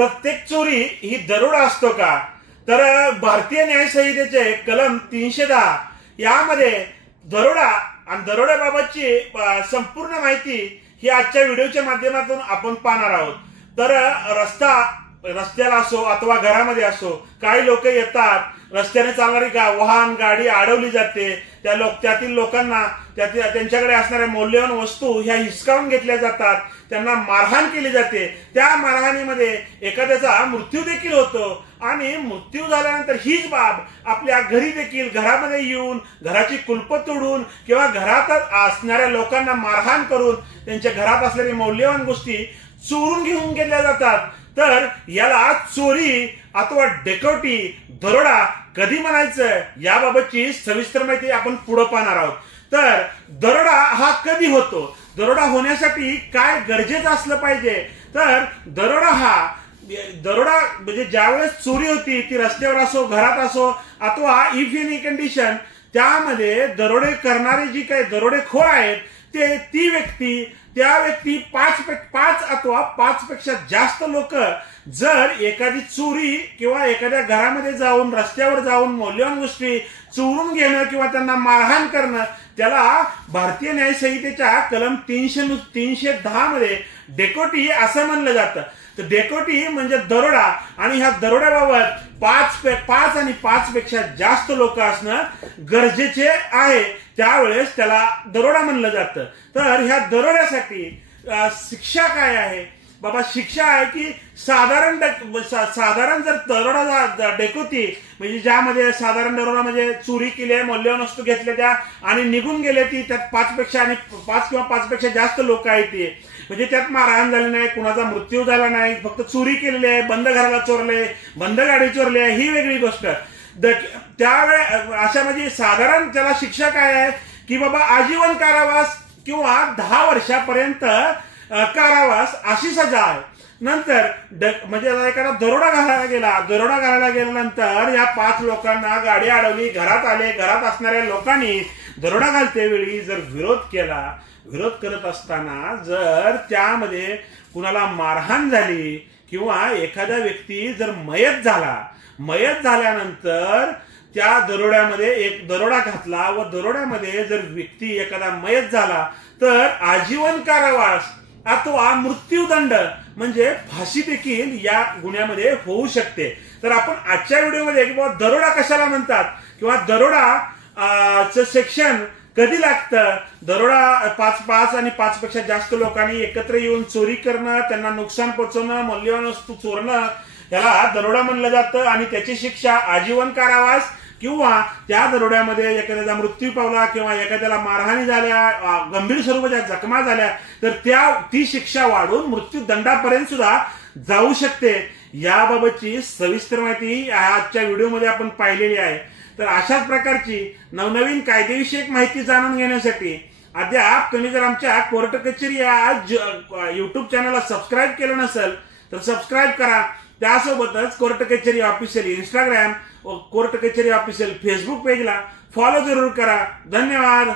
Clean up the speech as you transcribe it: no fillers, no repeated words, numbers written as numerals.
प्रत्येक चोरी ही दरोडा असतो का? तर भारतीय न्याय संहितेचे कलम 310 यामध्ये दरोडा आणि दरोड्याबाबतची संपूर्ण माहिती ही आजच्या व्हिडिओच्या माध्यमातून आपण पाहणार आहोत. तर रस्त्याला असो अथवा घरामध्ये असो, काही लोक येतात, रस्त्याने चालणारी वाहन गाडी अडवली जाते, त्यातील लोकांना त्यांच्याकडे असणाऱ्या मौल्यवान वस्तू ह्या हिसकावून घेतल्या जातात, त्यांना मारहाण केली जाते. त्या मारहाणीमध्ये एखाद्याचा मृत्यू देखील होतो आणि मृत्यू झाल्यानंतर हीच बाब आपल्या घरी देखील घरामध्ये येऊन घराची कुलपं तोडून किंवा घरात असणाऱ्या लोकांना मारहाण करून त्यांच्या घरात असलेल्या मौल्यवान गोष्टी चोरून घेऊन गेल्या जातात. तर याला चोरी अथवा डेकवटी दरोडा कधी म्हणायचं याबाबतची सविस्तर माहिती आपण पुढे पाहणार आहोत. तर दरोडा हा कधी होतो, दरोडा होण्यासाठी काय गरजेचं असलं पाहिजे? तर दरोडा म्हणजे ज्यावेळेस चोरी होती ती रस्त्यावर असो, घरात असो अथवा इफ एनी कंडिशन, त्यामध्ये दरोडे करणारे जी काही दरोडेखोर आहेत त्या व्यक्ती पाच अथवा 5 पेक्षा जास्त लोक जर एखादी चोरी किंवा एखाद्या घरामध्ये जाऊन रस्त्यावर जाऊन मौल्यवान गोष्टी चोरून घेणं किंवा त्यांना मारहाण करणं, त्याला भारतीय न्याय संहितेच्या कलम 310 मध्ये डेकोटी असं म्हणलं जातं. तर डेकोटी म्हणजे दरोडा आणि ह्या दरोड्याबाबत 5 आणि 5 पेक्षा जास्त लोक असणं गरजेचे आहे, त्यावेळेस त्याला दरोडा म्हणलं जातं. तर ह्या दरोड्यासाठी शिक्षा काय आहे? बाबा शिक्षा आहे की साधारण जर दरोडा डेकोती म्हणजे ज्यामध्ये साधारण दरोडा म्हणजे चोरी केली आहे, मौल्यवान वस्तू घेतल्या त्या आणि निघून गेले, ती त्यात 5 किंवा 5 पेक्षा जास्त लोक आहेत, ते म्हणजे त्यात मारहाण झाली नाही, कुणाचा मृत्यू झाला नाही, फक्त चोरी केलेली आहे, बंद घराला चोरले, बंद गाडी चोरली आहे, ही वेगळी गोष्ट. त्यावेळे अशा म्हणजे साधारण त्याला शिक्षा काय आहे की बाबा आजीवन कारावास किंवा 10 वर्षापर्यंत कारावास अशी सजा आहे. नंतर म्हणजे एखादा दरोडा घालायला गेल्यानंतर या 5 लोकांना गाडी अडवली, घरात आले, घरात असणाऱ्या लोकांनी दरोडा घालते वेळी जर विरोध करत असताना जर त्यामध्ये कुणाला मारहाण झाली किंवा एखादा व्यक्ती जर मयत झाल्यानंतर त्या दरोड्यामध्ये एक दरोडा घातला व दरोड्यामध्ये जर व्यक्ती एखादा मयत झाला तर आजीवन कारावास अथवा मृत्यूदंड म्हणजे फाशी देखील या गुन्ह्यामध्ये होऊ शकते. तर आपण आजच्या व्हिडिओमध्ये की बाबा दरोडा कशाला म्हणतात किंवा दरोडा सेक्शन कधी लागतं, दरोडा 5 आणि 5 पेक्षा जास्त लोकांनी एकत्र येऊन चोरी करणं, त्यांना नुकसान पोहोचवणं, मौल्यवान वस्तू चोरणं, याला दरोडा म्हणलं जातं आणि त्याची शिक्षा आजीवन कारावास किंवा त्या दरोड्यामध्ये एखाद्याचा मृत्यू पावला किंवा एखाद्याला मारहाणी झाल्या, गंभीर स्वरूपाच्या जखमा झाल्या तर ती शिक्षा वाढून मृत्यूदंडापर्यंत सुद्धा जाऊ शकते. याबाबतची सविस्तर माहिती आजच्या व्हिडिओमध्ये आपण पाहिलेली आहे. तर अशाच प्रकारची नवनवीन कायदेविषयक माहिती जाणून घेण्यासाठी अद्याप तुम्ही जर आमच्या कोर्ट कचेरी या युट्यूब चॅनलला सबस्क्राईब केलं नसेल तर सबस्क्राईब करा. त्यासोबतच कोर्ट कचेरी ऑफिशियल इंस्टाग्राम व कोर्ट कचेरी ऑफिशियल फेसबुक पेजला फॉलो जरूर करा. धन्यवाद.